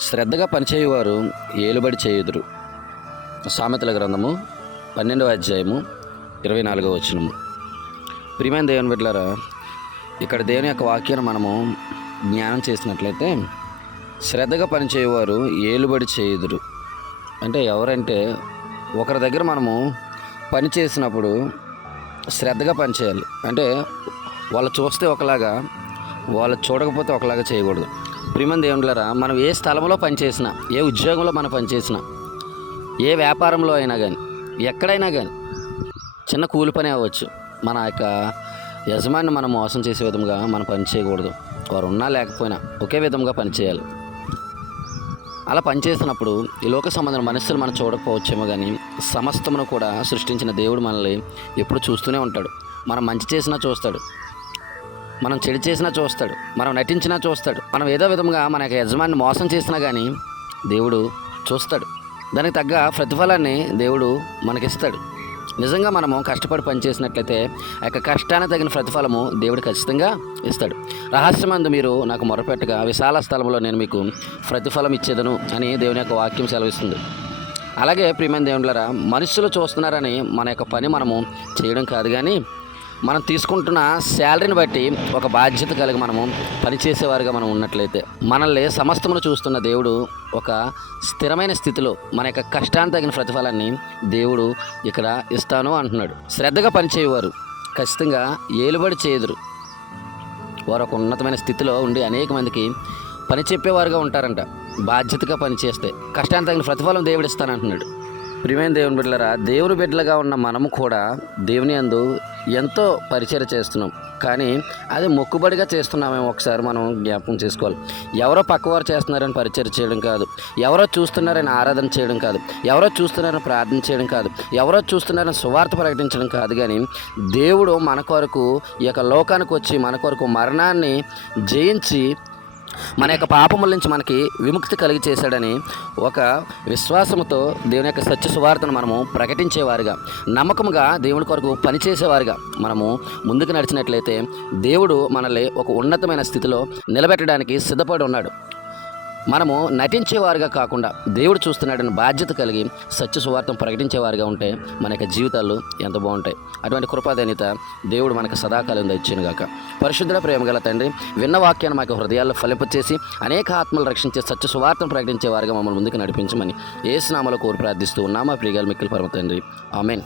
శ్రద్ధగా పనిచేయువారు ఏలుబడి చేయుదురు. సామెతల గ్రంథము పన్నెండవ అధ్యాయము ఇరవై నాలుగవ వచనము. ప్రియమైన దేవుని బిడ్డలారా ఇక్కడ దేవుని యొక్క వాక్యాన్ని మనము జ్ఞానం చేసినట్లయితే శ్రద్ధగా పనిచేయువారు ఏలుబడి చేయుదురు. అంటే ఎవరంటే ఒకరి దగ్గర మనము పని చేసినప్పుడు శ్రద్ధగా పనిచేయాలి. అంటే వాళ్ళు చూస్తే ఒకలాగా వాళ్ళు చూడకపోతే ఒకలాగా చేయకూడదు. ప్రియమైన దేవుళ్ళరా మనం ఏ స్థలంలో పనిచేసినా ఏ ఉద్యోగంలో మనం పనిచేసినా ఏ వ్యాపారంలో అయినా కానీ ఎక్కడైనా కానీ చిన్న కూలి పని అవ్వచ్చు. మన యొక్క యజమాని మనం మోసం చేసే విధంగా మనం పని చేయకూడదు. వారు ఉన్నా లేకపోయినా ఒకే విధంగా పనిచేయాలి అలా పనిచేసినప్పుడు ఈ లోక సంబంధం మనుషులు మనం చూడకపోవచ్చేమో కానీ సమస్తమును కూడా సృష్టించిన దేవుడు మనల్ని ఎప్పుడు చూస్తూనే ఉంటాడు. మనం మంచి చేసినా చూస్తాడు. మనం చెడు చేసినా చూస్తాడు మనం నటించినా చూస్తాడు మనం ఏదో విధంగా మన యొక్క యజమాని మోసం చేసినా కానీ దేవుడు చూస్తాడు. దానికి తగ్గ ప్రతిఫలాన్ని దేవుడు మనకిస్తాడు. నిజంగా మనము కష్టపడి పనిచేసినట్లయితే ఆ యొక్క కష్టానికి తగిన ప్రతిఫలము దేవుడు ఖచ్చితంగా ఇస్తాడు. రహస్యమందు మీరు నాకు మొరపెట్టగా విశాల స్థలంలో నేను మీకు ప్రతిఫలం ఇచ్చేదను అని దేవుని యొక్క వాక్యం సెలవిస్తుంది. అలాగే ప్రియమైన దేవుళ్ళరా మనుషులు చూస్తున్నారని మన యొక్క పని మనము చేయడం కాదు కానీ మనం తీసుకుంటున్న శాలరీని బట్టి ఒక బాధ్యత కలిగి మనము పనిచేసేవారుగా మనం ఉన్నట్లయితే మనల్ని సమస్తమును చూస్తున్న దేవుడు ఒక స్థిరమైన స్థితిలో మన యొక్క కష్టానికి తగిన ప్రతిఫలాన్ని దేవుడు ఇక్కడ ఇస్తాను అంటున్నాడు. శ్రద్ధగా పనిచేయవారు ఖచ్చితంగా ఏలుబడి చేయదురు వారు ఒక ఉన్నతమైన స్థితిలో ఉండి అనేక మందికి పని చెప్పేవారుగా ఉంటారంట. బాధ్యతగా పనిచేస్తే కష్టానికి తగిన ప్రతిఫలం దేవుడు ఇస్తానంటున్నాడు. ప్రియమైన దేవుని బిడ్డలరా దేవుని బిడ్డలుగా ఉన్న మనము కూడా దేవుని అందు ఎంతో పరిచయం చేస్తున్నాం. కానీ అది మొక్కుబడిగా చేస్తున్నామేమో ఒకసారి మనం జ్ఞాపకం చేసుకోవాలి. ఎవరో పక్కవారు చేస్తున్నారని పరిచయం చేయడం కాదు. ఎవరో చూస్తున్నారని ఆరాధన చేయడం కాదు. ఎవరో చూస్తున్నారని ప్రార్థన చేయడం కాదు. ఎవరో చూస్తున్నారని సువార్త ప్రకటించడం కాదు కానీ దేవుడు మన కొరకు ఈ యొక్క లోకానికి వచ్చి మన కొరకు మరణాన్ని జయించి మన యొక్క పాపముల నుంచి మనకి విముక్తి కలిగి చేశాడని ఒక విశ్వాసముతో దేవుని యొక్క సత్య సువార్తను మనము ప్రకటించేవారుగా. నమ్మకముగా దేవుని కొరకు పనిచేసేవారుగా మనము ముందుకు నడిచినట్లయితే దేవుడు మనల్ని ఒక ఉన్నతమైన స్థితిలో నిలబెట్టడానికి సిద్ధపడి ఉన్నాడు. మనము నటించేవారుగా కాకుండా దేవుడు చూస్తున్నాడని బాధ్యత కలిగి సత్య సువార్తను ప్రకటించేవారుగా ఉంటే మన యొక్క జీవితాలు ఎంత బాగుంటాయి. అటువంటి కృపాధన్యత దేవుడు మనకు సదాకాలం ఇచ్చిన గాక. పరిశుద్ధుల ప్రేమ గల తండ్రి విన్న వాక్యాన్ని మాకు హృదయాల్లో ఫలింపచేసి అనేక ఆత్మలు రక్షించే సత్య సువార్థం ప్రకటించే వారుగా మమ్మల్ని ముందుకు నడిపించమని ఏ స్నామలో కోరి ప్రార్థిస్తూ ఉన్నామా? ప్రియగాలు మిక్కిలి పరమ తండ్రి. ఆమెన్.